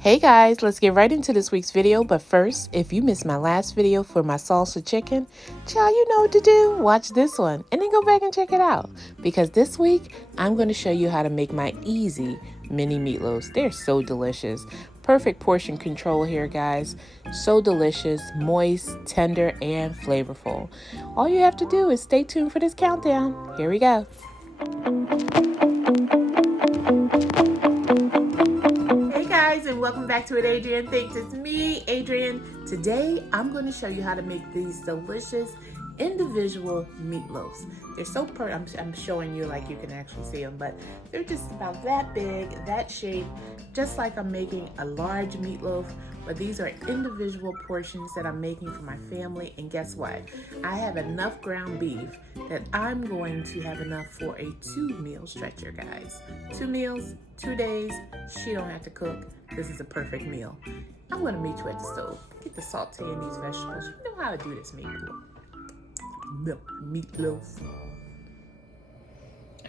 Hey guys, let's get right into this week's video. But first, if you missed my last video for my salsa chicken, child, you know what to do. Watch this one and then go back and check it out. Because this week, I'm going to show you how to make my easy mini meatloaves. They're so delicious. Perfect portion control here, guys. So delicious, moist, tender, and flavorful. All you have to do is stay tuned for this countdown. Here we go. And welcome back to it, Adrian Thinks. It's me, Adrian. Today, I'm going to show you how to make these delicious individual meatloaves. They're so I'm showing you like you can actually see them, but they're just about that big, that shape, just like I'm making a large meatloaf. But these are individual portions that I'm making for my family. And guess what? I have enough ground beef that I'm going to have enough for a 2-meal stretcher, guys. 2 meals, 2 days. She don't have to cook. This is a perfect meal. I'm gonna meet you at the stove. Get the saute in these vegetables. You know how to do this meatloaf.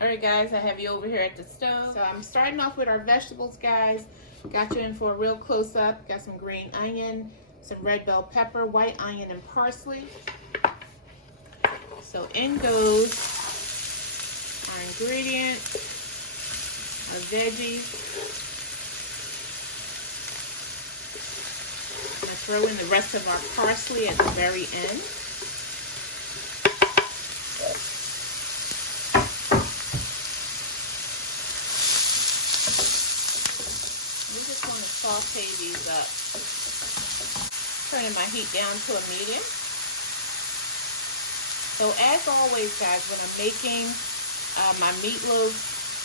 All right, guys, I have you over here at the stove. So I'm starting off with our vegetables, guys. Got you in for a real close-up. Got some green onion, some red bell pepper, white onion, and parsley. So in goes our ingredients, our veggies. I'm going to throw in the rest of our parsley at the very end. We just want to saute these up. Turning my heat down to a medium. So as always, guys, when I'm making my meatloaf,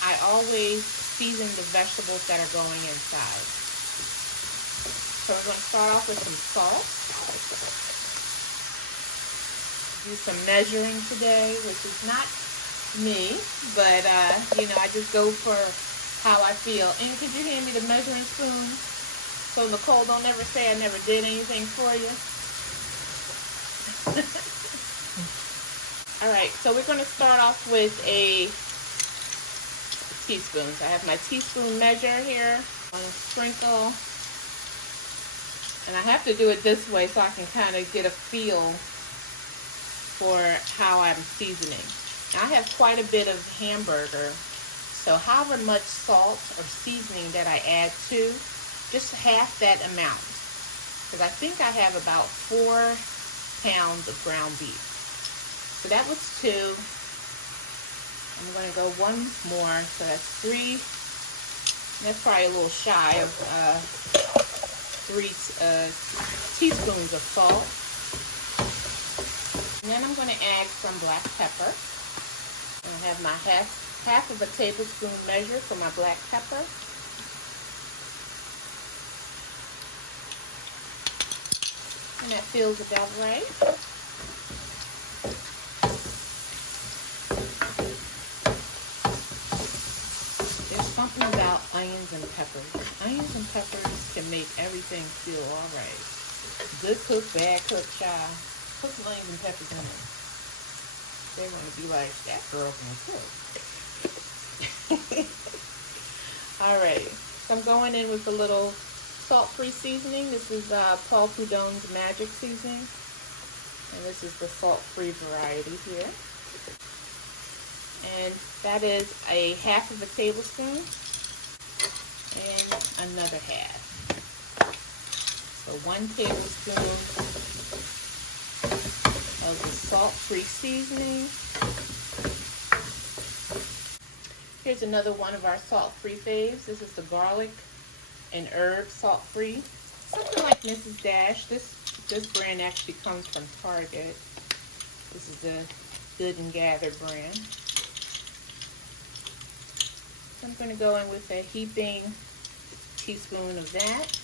I always season the vegetables that are going inside. So we're going to start off with some salt. Do some measuring today, which is not me, but you know, I just go for how I feel. And could you hand me the measuring spoon so Nicole don't ever say I never did anything for you? All right, so we're going to start off with a teaspoon. So I have my teaspoon measure here. I'm going to sprinkle. And I have to do it this way so I can kind of get a feel for how I'm seasoning. Now, I have quite a bit of hamburger, so however much salt or seasoning that I add to, just half that amount. Because I think I have about 4 pounds of ground beef. So that was 2. I'm going to go 1 more, so that's 3. That's probably a little shy of 3 teaspoons of salt. And then I'm going to add some black pepper. I have my half of a tablespoon measure for my black pepper. And that feels about right. There's something about onions and peppers. Onions and peppers can make everything feel all right. Good cook, bad cook, child. Put some onions and peppers in it. They're going to be like, that girl can cook. All right. So I'm going in with a little salt-free seasoning. This is Prudhomme's Magic Seasoning. And this is the salt-free variety here. And that is a half of a tablespoon and another half. So 1 tablespoon of the salt-free seasoning. Here's another one of our salt-free faves. This is the garlic and herb salt-free. Something like Mrs. Dash. This brand actually comes from Target. This is the Good and Gather brand. So I'm going to go in with a heaping teaspoon of that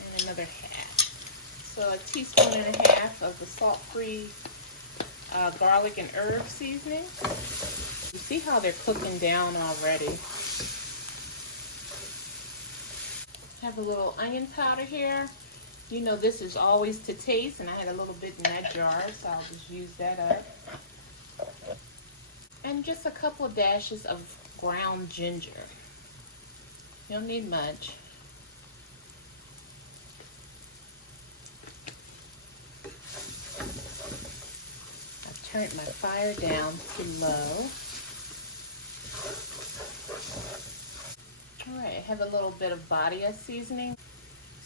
and another half. So a teaspoon and a half of the salt-free garlic and herb seasoning. You see how they're cooking down already. Have a little onion powder here. You know this is always to taste, and I had a little bit in that jar, so I'll just use that up. And just a couple of dashes of ground ginger. You don't need much. I've turned my fire down to low. All right, I have a little bit of Badia seasoning.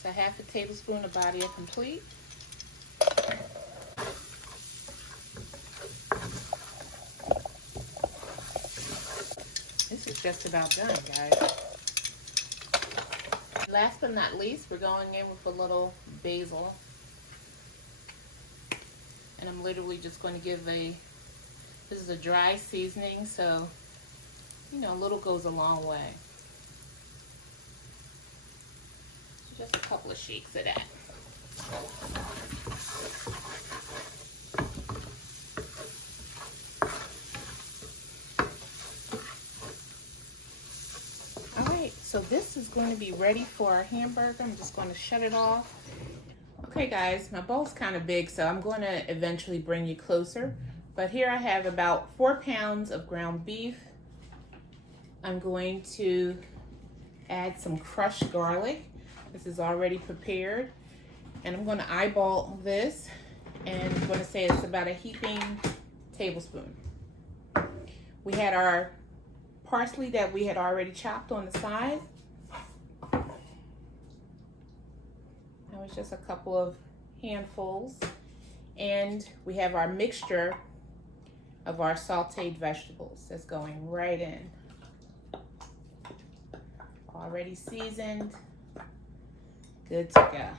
So half a tablespoon of Badia complete. This is just about done, guys. Last but not least, we're going in with a little basil. And I'm literally just going to give this is a dry seasoning, so, you know, a little goes a long way. So just a couple of shakes of that. So this is going to be ready for our hamburger. I'm just going to shut it off. Okay guys, my bowl's kind of big, so I'm going to eventually bring you closer. But here I have about 4 pounds of ground beef. I'm going to add some crushed garlic. This is already prepared. And I'm going to eyeball this. And I'm going to say it's about a heaping tablespoon. We had our parsley that we had already chopped on the side. That was just a couple of handfuls. And we have our mixture of our sauteed vegetables that's going right in. Already seasoned. Good to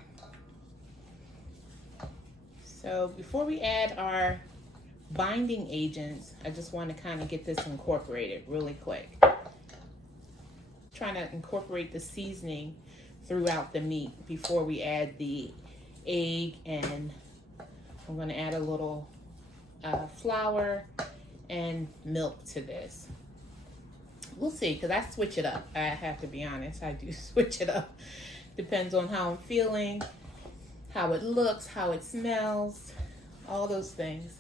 go. So before we add our binding agents, I just want to kind of get this incorporated really quick. Trying to incorporate the seasoning throughout the meat before we add the egg, and I'm going to add a little flour and milk to this. We'll see, because I switch it up. I have to be honest, I do switch it up. Depends on how I'm feeling, how it looks, how it smells, all those things.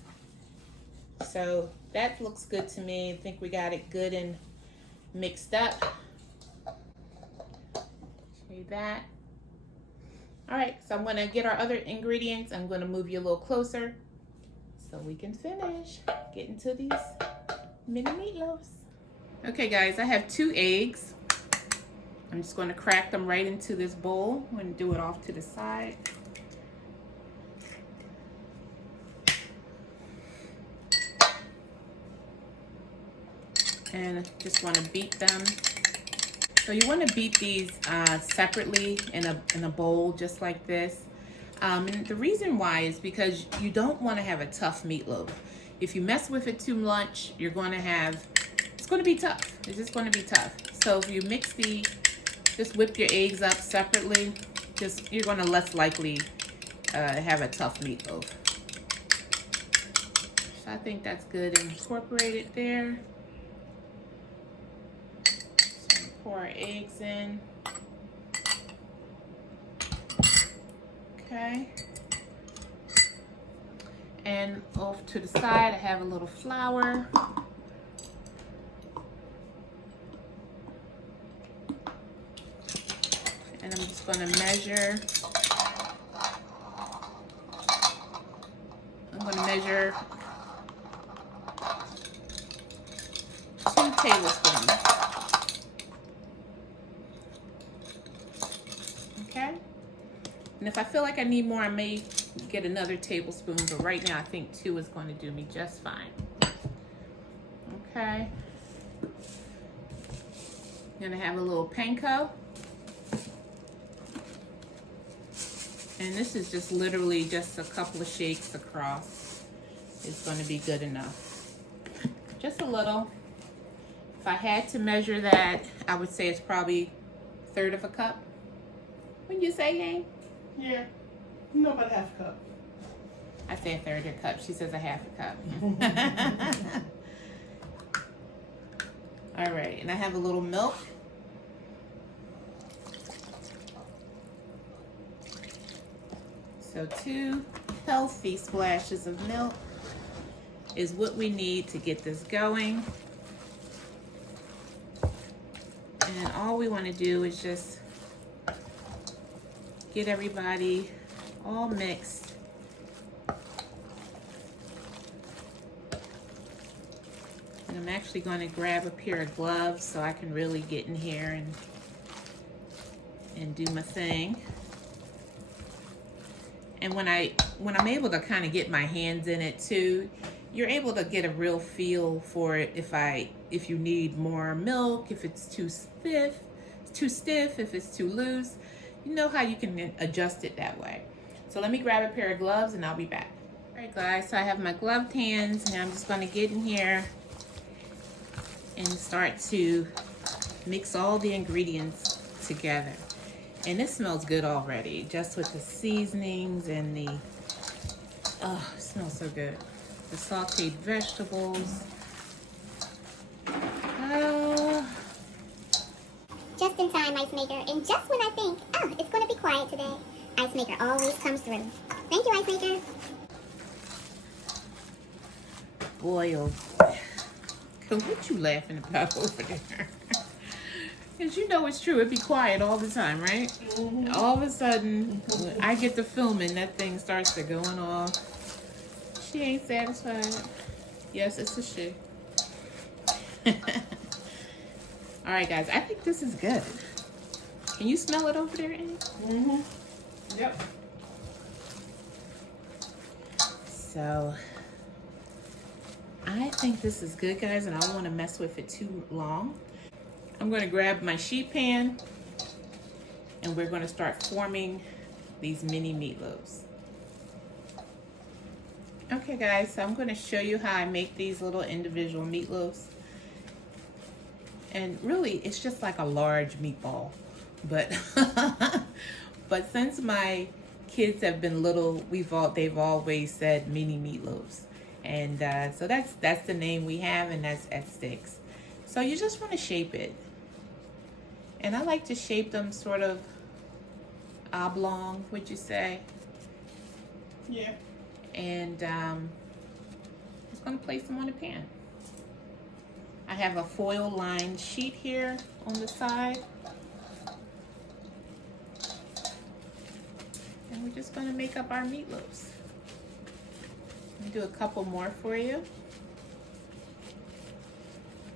So that looks good to me. I think we got it good and mixed up. Show you that. All right, so I'm gonna get our other ingredients. I'm gonna move you a little closer so we can finish getting to these mini meatloaves. Okay guys, I have 2 eggs. I'm just gonna crack them right into this bowl. I'm gonna do it off to the side. And just want to beat them. So you want to beat these separately in a bowl just like this. And the reason why is because you don't want to have a tough meatloaf. If you mess with it too much, you're going to have, it's going to be tough. It's just going to be tough. So if you mix just whip your eggs up separately, you're going to less likely have a tough meatloaf. So I think that's good and incorporated there. Pour our eggs in. Okay. And off to the side, I have a little flour. And I'm just going to measure. I'm going to measure 2 tablespoons. Okay, and if I feel like I need more, I may get another tablespoon, but right now I think 2 is going to do me just fine. Okay, I'm gonna have a little panko, and this is just literally just a couple of shakes across. It's going to be good enough. Just a little. If I had to measure that, I would say it's probably 1/3 of a cup. When you say, Yang? Yeah, no, about half a cup. I say 1/3 of a cup. She says a half a cup. All right, and I have a little milk. So 2 healthy splashes of milk is what we need to get this going. And all we want to do is just get everybody all mixed. And I'm actually going to grab a pair of gloves so I can really get in here and do my thing. And when I'm able to kind of get my hands in it too, you're able to get a real feel for it if you need more milk, if it's too stiff, if it's too loose. You know how you can adjust it that way. So let me grab a pair of gloves and I'll be back. All right guys, so I have my gloved hands and I'm just gonna get in here and start to mix all the ingredients together. And it smells good already, just with the seasonings and the, oh, it smells so good. The sauteed vegetables. Just in time, ice maker. And just when I think, oh, it's going to be quiet today, ice maker always comes through. Thank you, ice maker. Boy, oh boy. What you laughing about over there? Because you know it's true. It'd be quiet all the time, right? Mm-hmm. All of a sudden, when I get to filming, that thing starts to going off. She ain't satisfied. Yes, it's a she. All right, guys. I think this is good. Can you smell it over there, Annie? Mm-hmm. Yep. So, I think this is good, guys, and I don't want to mess with it too long. I'm going to grab my sheet pan, and we're going to start forming these mini meatloaves. Okay, guys, so I'm going to show you how I make these little individual meatloaves. And really, it's just like a large meatball. But, but since my kids have been little, they've always said mini meatloaves. And so that's the name we have, and that sticks. So you just want to shape it. And I like to shape them sort of oblong, would you say? Yeah. And just going to place them on the pan. I have a foil lined sheet here on the side. And we're just going to make up our meatloaves. Let me do a couple more for you.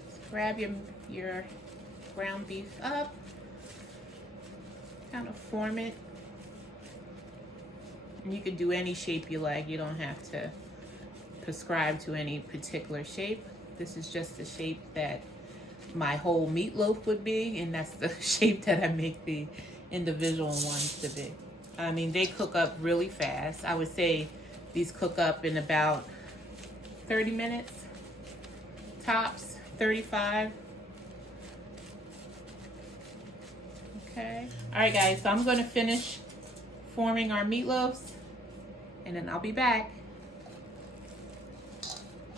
Just grab your ground beef up, kind of form it. And you can do any shape you like. You don't have to prescribe to any particular shape. This is just the shape that my whole meatloaf would be, and that's the shape that I make the individual ones to be. I mean, they cook up really fast. I would say these cook up in about 30 minutes, tops, 35. Okay. All right, guys, so I'm going to finish forming our meatloaves, and then I'll be back.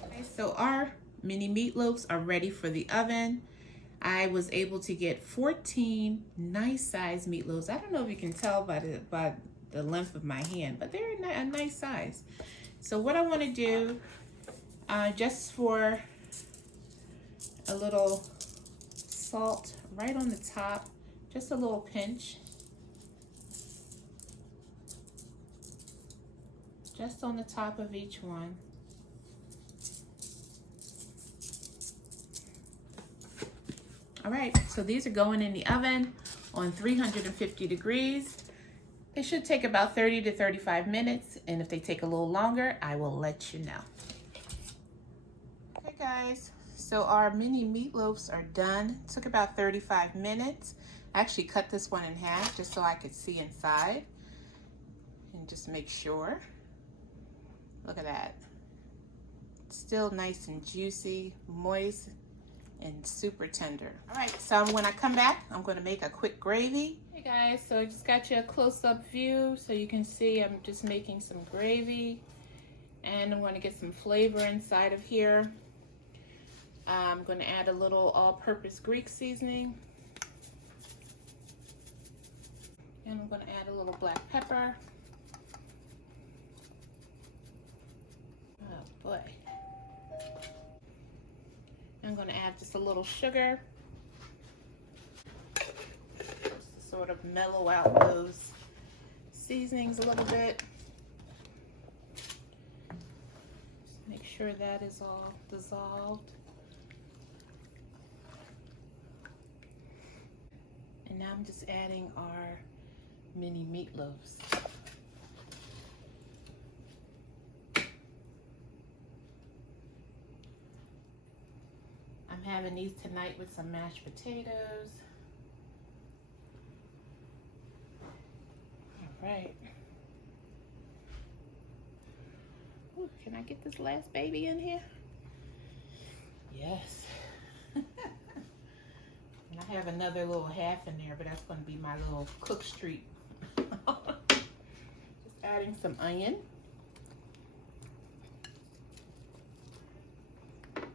Okay, so our mini meatloaves are ready for the oven. I was able to get 14 nice size meatloaves. I don't know if you can tell by the length of my hand, but they're a nice size. So what I want to do, just for a little salt right on the top, just a little pinch, just on the top of each one. All right, so these are going in the oven on 350 degrees. They should take about 30 to 35 minutes, and if they take a little longer, I will let you know. Okay, guys, so our mini meatloaves are done. It took about 35 minutes. I actually cut this one in half just so I could see inside and just make sure. Look at that. It's still nice and juicy, moist, and super tender. All right, so when I come back, I'm gonna make a quick gravy. Hey guys, so I just got you a close-up view so you can see I'm just making some gravy, and I'm gonna get some flavor inside of here. I'm gonna add a little all-purpose Greek seasoning, and I'm gonna add a little black pepper. Oh boy. I'm going to add just a little sugar. sort of mellow out those seasonings a little bit. Just make sure that is all dissolved. And now I'm just adding our mini meatloaves. I'm having these tonight with some mashed potatoes. All right. Ooh, can I get this last baby in here? Yes. And I have another little half in there, but that's going to be my little cook street. Just adding some onion. And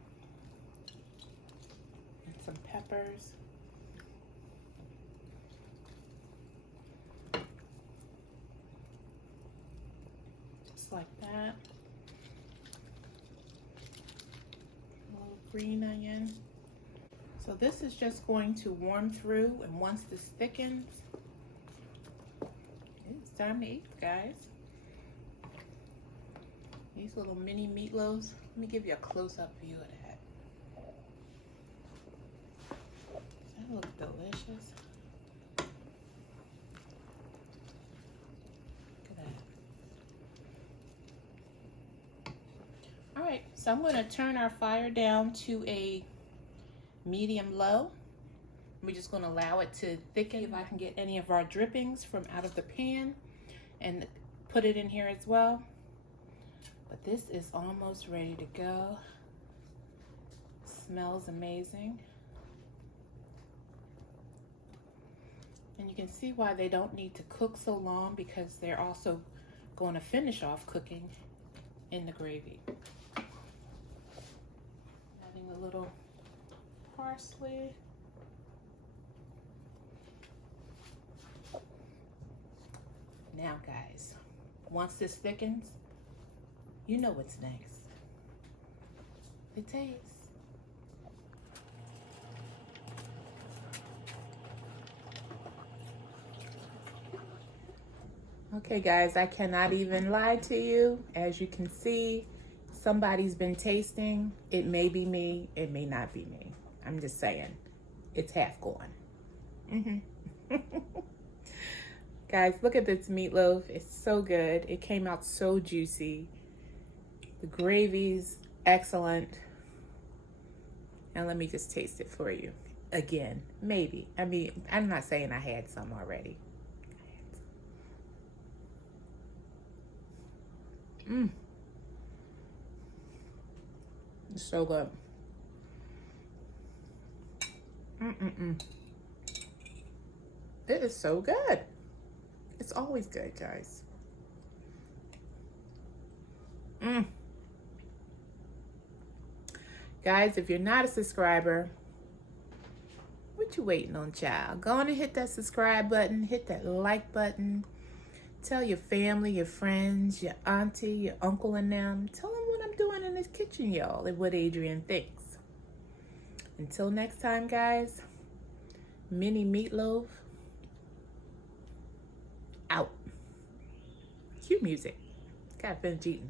some peppers. Just like that. A little green onion. So this is just going to warm through, and once this thickens, it's time to eat, guys. These little mini meatloaves. Let me give you a close-up view of that. Does that look delicious? Look at that. All right, so I'm going to turn our fire down to a medium low. We're just going to allow it to thicken. If I can get any of our drippings from out of the pan and put it in here as well. But this is almost ready to go. Smells amazing. And you can see why they don't need to cook so long, because they're also going to finish off cooking in the gravy. Adding a little parsley. Now guys, once this thickens, you know what's next. The taste. Okay guys, I cannot even lie to you. As you can see, somebody's been tasting. It may be me, it may not be me. I'm just saying, it's half gone. Guys, look at this meatloaf. It's so good. It came out so juicy. The gravy's excellent. And let me just taste it for you again. Maybe. I mean, I'm not saying I had some already. It's so good. It is so good. It's always good, guys. Guys, if you're not a subscriber, what you waiting on, child? Go on and hit that subscribe button, hit that like button. Tell your family, your friends, your auntie, your uncle and them. Tell them what I'm doing in this kitchen, y'all, and what Adrian thinks. Until next time, guys, mini meatloaf out. Cue music. Gotta finish eating.